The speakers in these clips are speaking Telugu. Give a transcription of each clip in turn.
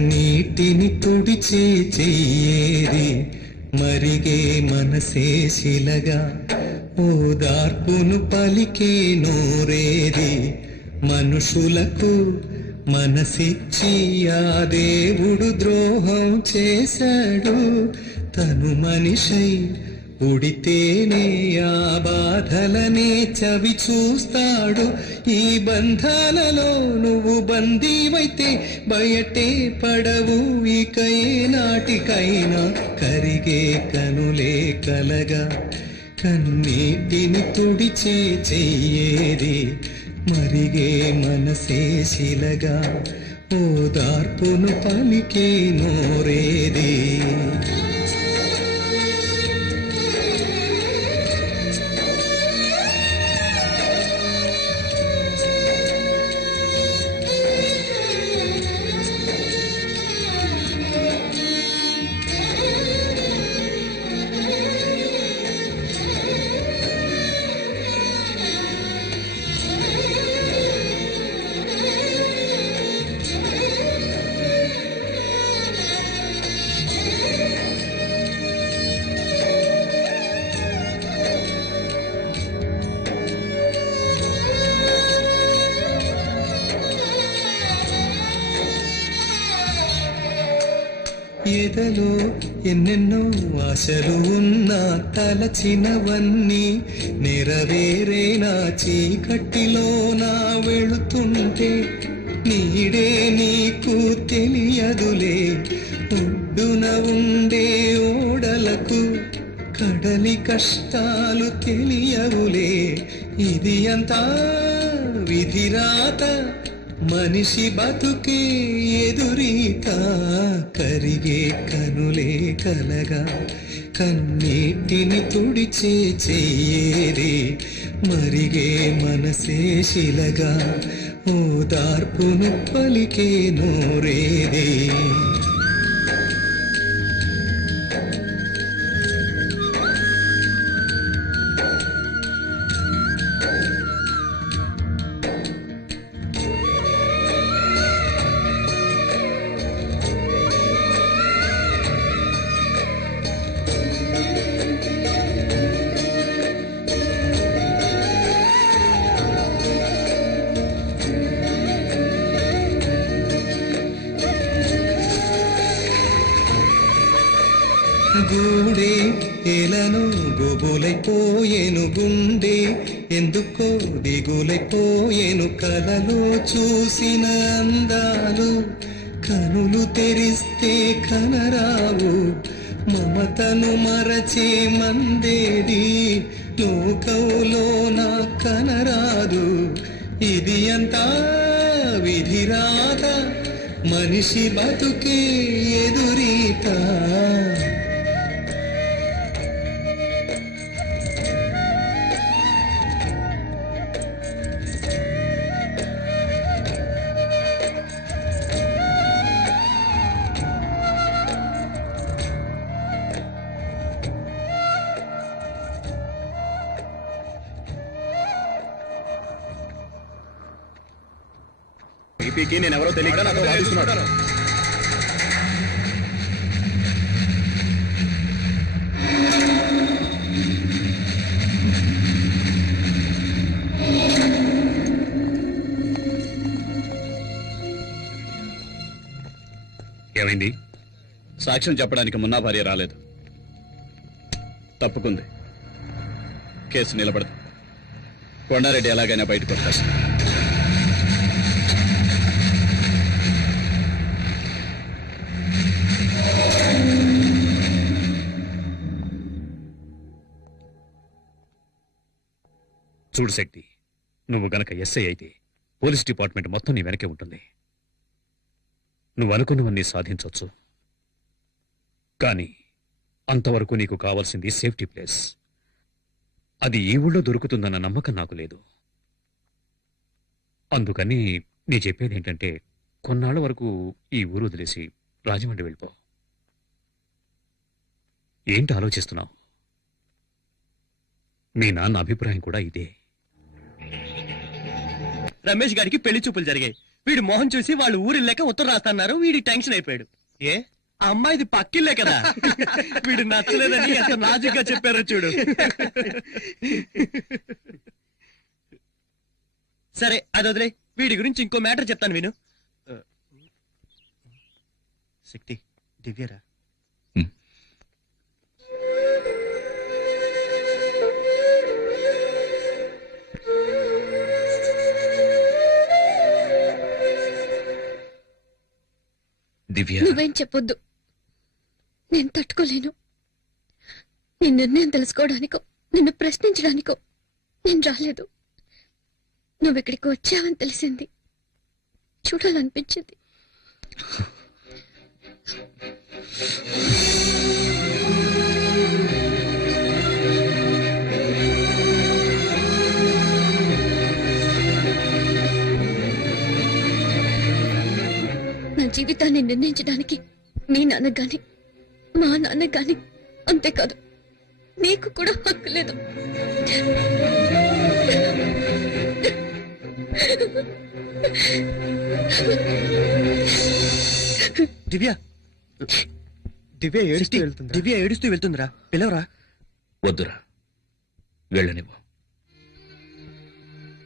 కన్నీటిని తుడిచే చెయ్యేది మరిగే మనసే శిలగా ఓదార్పును పలికే నోరేది మనుషులకు మనసిచ్చి ఆ దేవుడు ద్రోహం చేశాడు తను మనిషై ఉడితేనే ఆ బాధలనే చవి చూస్తాడు ఈ బంధాలలో నువ్వు బందీవైతే బయటే పడవు ఇక ఏ నాటికైనా కరిగే కనులే కలగా కన్నీటిని తుడిచే చెయ్యేది మరిగే మనసే శిలగా ఓదార్పును పలికే నోరేది ఎదలో ఎన్నెన్నో ఆశలు ఉన్నా తలచినవన్నీ నెరవేరేనా చీకటిలో నా వెళుతుంటే నీడే నీకు తెలియదులే ఒడ్డున ఉండే ఓడలకు కడలి కష్టాలు తెలియవులే ఇది అంతా విధిరాత మనిషి బతుకే ఎదురీత కరిగే కనులే కలగా కన్నీటిని తుడిచే చెయ్యేది మరిగే మనసే శిలగా ఓదార్పును పలికే నోరేది గూడే ఎలను గుబులైపోయేను గుండె ఎందుకో దిగులైపోయేను కలలో చూసిన అందాలు కనులు తెరిస్తే కనరావు మమతను మరచే మందేది లోకంలో నా కనరాదు ఇది అంతా విధిరాత మనిషి బతుకే ఎదురీత ఈపీకి నేనెవరో తెలియక నాతో వాదిస్తున్నాడు. ఏమైంది? సాక్ష్యం చెప్పడానికి మున్నా భార్య రాలేదు, తప్పుకుంది. కేసు నిలబడదు. కొండారెడ్డి ఎలాగైనా బయటకు వచ్చేస్తాడు. చూడు శక్తి, నువ్వు గనక ఎస్ఐ అయితే పోలీస్ డిపార్ట్మెంట్ మొత్తం నీ వెనకే ఉంటుంది. నువ్వు అనుకున్నవన్నీ సాధించవచ్చు. కానీ అంతవరకు నీకు కావాల్సింది సేఫ్టీ ప్లేస్. అది ఈ ఊళ్ళో దొరుకుతుందన్న నమ్మకం నాకు లేదు. అందుకని నీ చెప్పేది ఏంటంటే కొన్నాళ్ళ వరకు ఈ ఊరు వదిలేసి రాజమండ్రి వెళ్ళిపో. ఏంటి ఆలోచిస్తున్నావు? మీ నాన్న అభిప్రాయం కూడా ఇదే. రమేష్ గారికి పెళ్లి చూపులు జరిగాయి. వీడు మొహం చూసి వాళ్ళు ఊరి లేక ఉత్తరం రాస్తున్నారు. వీడి టెన్షన్ అయిపోయాడు. ఏ ఆ అమ్మాయిది పక్కిల్లే కదా. వీడు నచ్చలేదని ఎంత నాజుగ్గా చెప్పారో చూడు. సరే అది వదిలే, వీడి గురించి ఇంకో మ్యాటర్ చెప్తాను విను. శక్తి దివ్యరా. దివ్య, నువ్వేం చెప్పొద్దు, నేను తట్టుకోలేను. నీ నిర్ణయం తెలుసుకోవడానికో నిన్ను ప్రశ్నించడానికో నేను రాలేదు. నువ్వెక్కడికి వచ్చావని తెలిసింది, చూడాలనిపించింది. నా జీవితాన్ని నిర్ణయించడానికి మీ నాన్న గాని మా నాన్న గాని, అంతేకాదు నీకు కూడా హక్కు లేదు. దివ్య దివ్య ఏడుస్తూ వెళ్తుంది. దివ్య ఏడుస్తూ వెళ్తుందిరా, పిలవరా. వద్దురా, వెళ్ళనివ్వు.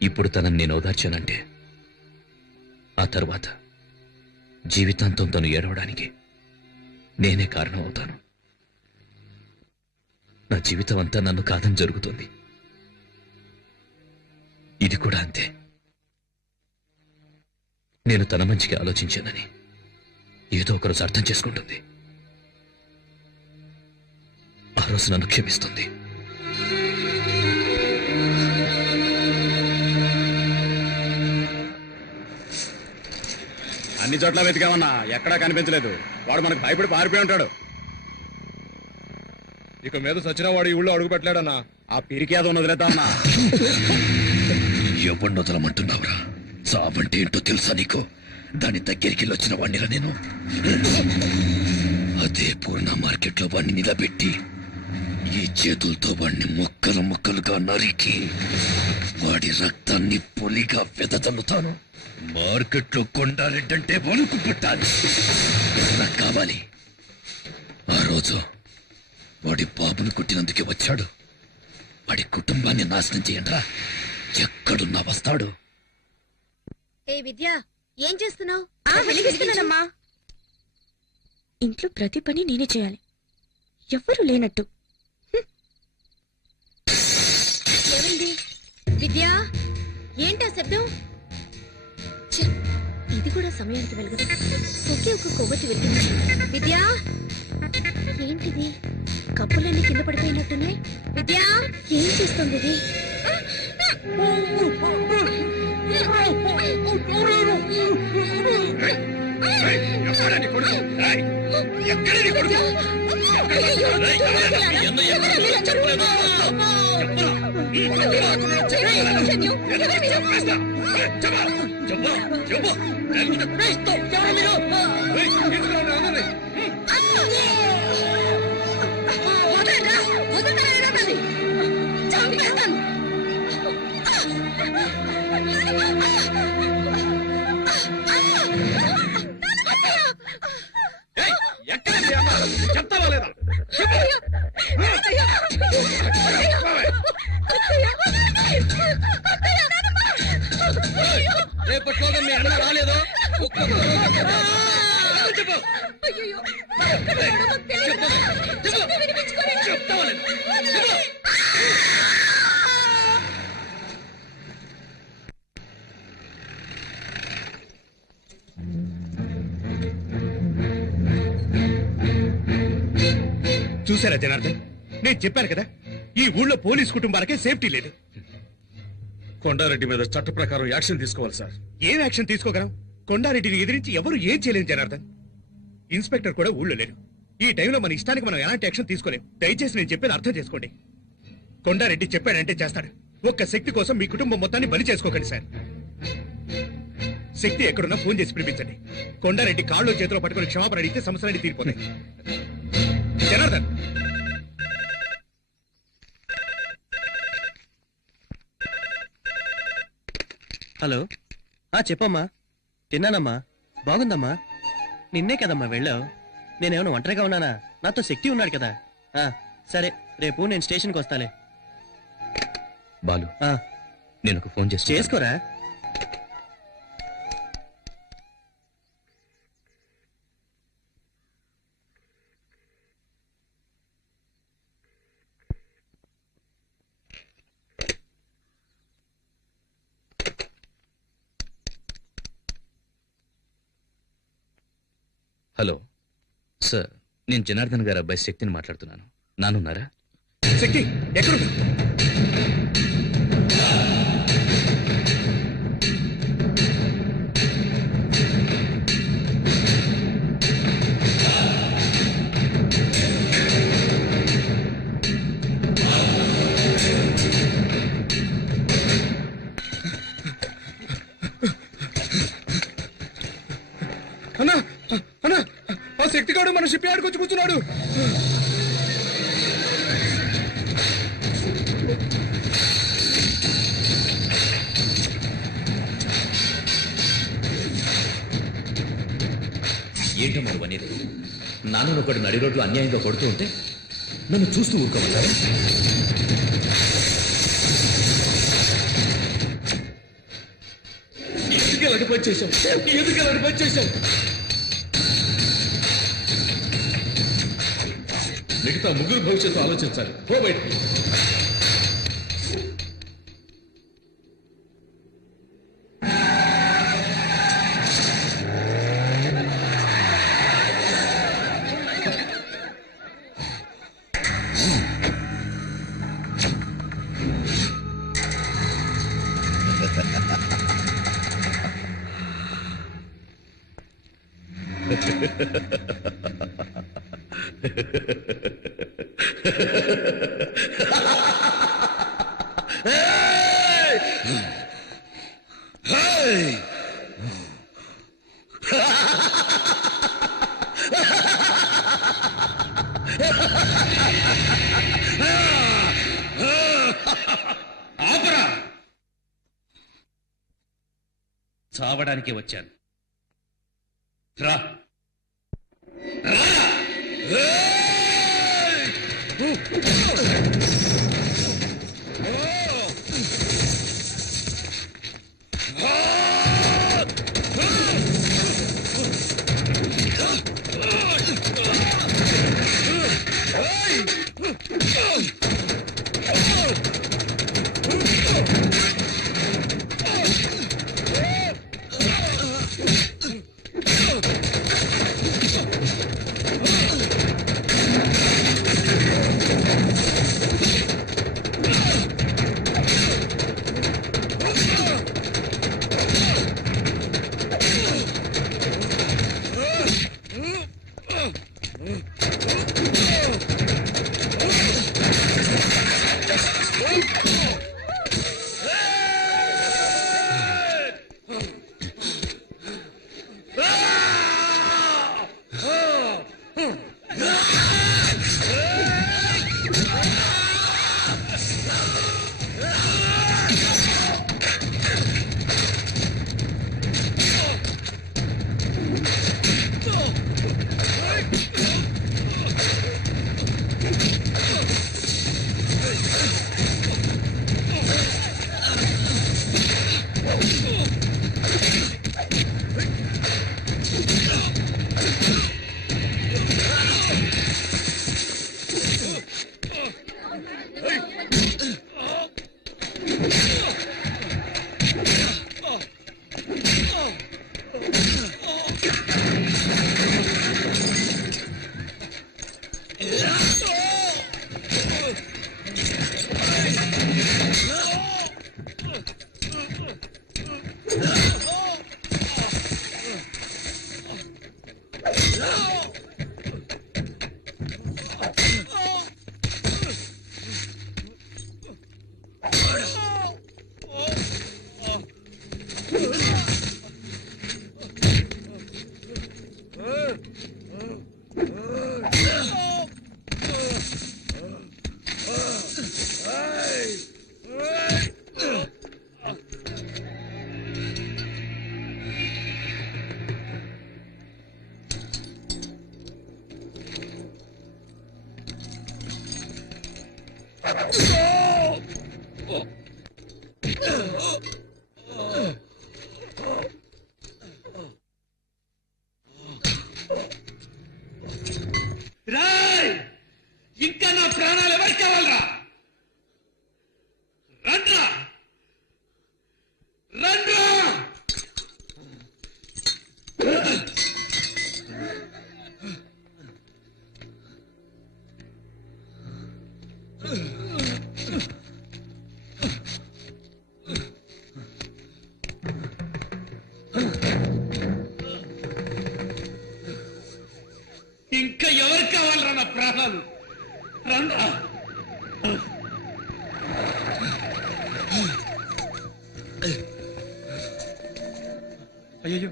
ఇప్పుడు తనని నేను ఓదార్చానంటే ఆ తరువాత జీవితాంతం తను ఏడవడానికి నేనే కారణం అవుతాను. నా జీవితం అంతా నన్ను కాదని జరుగుతుంది. ఇది కూడా అంతే. నేను తన మంచికి ఆలోచించానని ఏదో ఒకరోజు అర్థం చేసుకుంటుంది. ఆ రోజు నన్ను క్షమిస్తుంది. అన్ని చోట్ల వెతికామన్నా, ఎక్కడా కనిపించలేదు. వాడు మనకు భయపడి పారిపోయి ఉంటాడు. ఇక మీద సచిన వాడు ఈ ఊళ్ళో అడుగు పెట్టలేడన్నా. ఆ పిరికి అది వదిలేద్దామన్నా. ఎవరిని వదలమంటున్నావురా? చావంటే ఏంటో తెలుసా నీకు? దాని దగ్గరికి వచ్చిన వాడినిరా నేను. అదే పూర్ణ మార్కెట్లో వాడిని నిలబెట్టి ఈ చేతులతో వాడిని ముక్కలు ముక్కలుగా నరికి వాడి రక్తాన్ని పొలిగా వెదజల్లుతాను. మార్కెట్లో కొండారెడ్డంటే వణుకు పుట్టాలి. నాకు కావాలి. ఆ రోజు వాడి బాబును కొట్టినందుకే వచ్చాడు. వాడి కుటుంబాన్ని నాశనం చేయండిరా. ఎక్కడున్నా వస్తాడు. ఏ విద్య, ఏం చేస్తున్నావు? వెలిగిస్తున్నానమ్మా. ఇంట్లో ప్రతి పని నేనే చేయాలి, ఎవ్వరూ లేనట్టు. ఏమైంది విద్య? ఏంటా శబ్దం? ఛే, ఇది కూడా సమయానికి వెలగదు. ఒకే ఒక కొవ్వొత్తి వెలిగించి. విద్య, ఏంటిది? కప్పులన్నీ కింద పడిపోయినట్టున్నాయి. విద్య, ఏం చేస్తుంది ఇది? చెప్తావా లేదా? రేపట్లోగా మీ అన్న రాలేదో చూసారా జనార్దన్, నేను చెప్పాను కదా, ఈ ఊళ్ళో పోలీస్ కుటుంబాలకే సేఫ్టీ లేదు. కొండారెడ్డి మీద చట్ట ప్రకారం యాక్షన్ తీసుకోవాలి సార్. ఏం యాక్షన్ తీసుకోగలం? కొండారెడ్డిని ఎదిరించి ఎవరు ఏం చేయలేరు జనార్దన్. ఇన్స్పెక్టర్ కూడా ఊళ్ళో లేరు. ఈ టైంలో మన ఇష్టానికి మనం ఎలాంటి యాక్షన్ తీసుకోలేం. దయచేసి నేను చెప్పేది అర్థం చేసుకోండి. కొండారెడ్డి చెప్పాడంటే చేస్తాడు. ఒక్క శక్తి కోసం మీ కుటుంబం మొత్తాన్ని బలి చేసుకోకండి సార్. శక్తి ఎక్కడున్నా ఫోన్ చేసి పిలిపించండి. కొండారెడ్డి కాళ్ళు చేతిలో పట్టుకుని క్షమాపణ అడిగితే సమస్యలన్నీ తీరిపోతాయి. జనార్దన్, హలో, చెప్పమ్మా. తిన్నానమ్మా. బాగుందమ్మా. నిన్నే కదమ్మా వెళ్ళావు. నేనేమైనా ఒంటరిగా ఉన్నానా? నాతో శక్తి ఉన్నాడు కదా. సరే, రేపు నేను స్టేషన్కి వస్తాలే. బాలు, ఆ, నేను ఒక ఫోన్ చేసి చేసుకోరా. హలో సార్, నేను జనార్దన్ గారి అబ్బాయి శక్తిని మాట్లాడుతున్నాను. నానున్నారా? శక్తి ఎక్కడుంది? అన్నా అన్నా, ఆ శక్తిగాడు మన షిప్ యార్డ్కి వచ్చి కూర్చున్నాడు. ఏంటమ్మా అనేది? నాన్న ఒకటి నడి రోడ్లు అన్యాయంగా కొడుతూ ఉంటే నన్ను చూస్తూ ఊరుకోమన్నారు. ఎందుకు ఇలాంటి పని చేశావు? ఎందుకు ఇలాంటి పని చేశావు? మిగతా ముగ్గురు భవిష్యత్తు ఆలోచించాలి. పో బయటికి. ఆపరా! చావడానికి వచ్చాను. రా. రాయ్ ఇంకా నా ప్రాణాలు ఎవరికి కావాలరా రండ్రా రండ్రా ఇంకా ఎవరికి కావాలరా నా ప్రాణాలు రండ్రా అయ్యో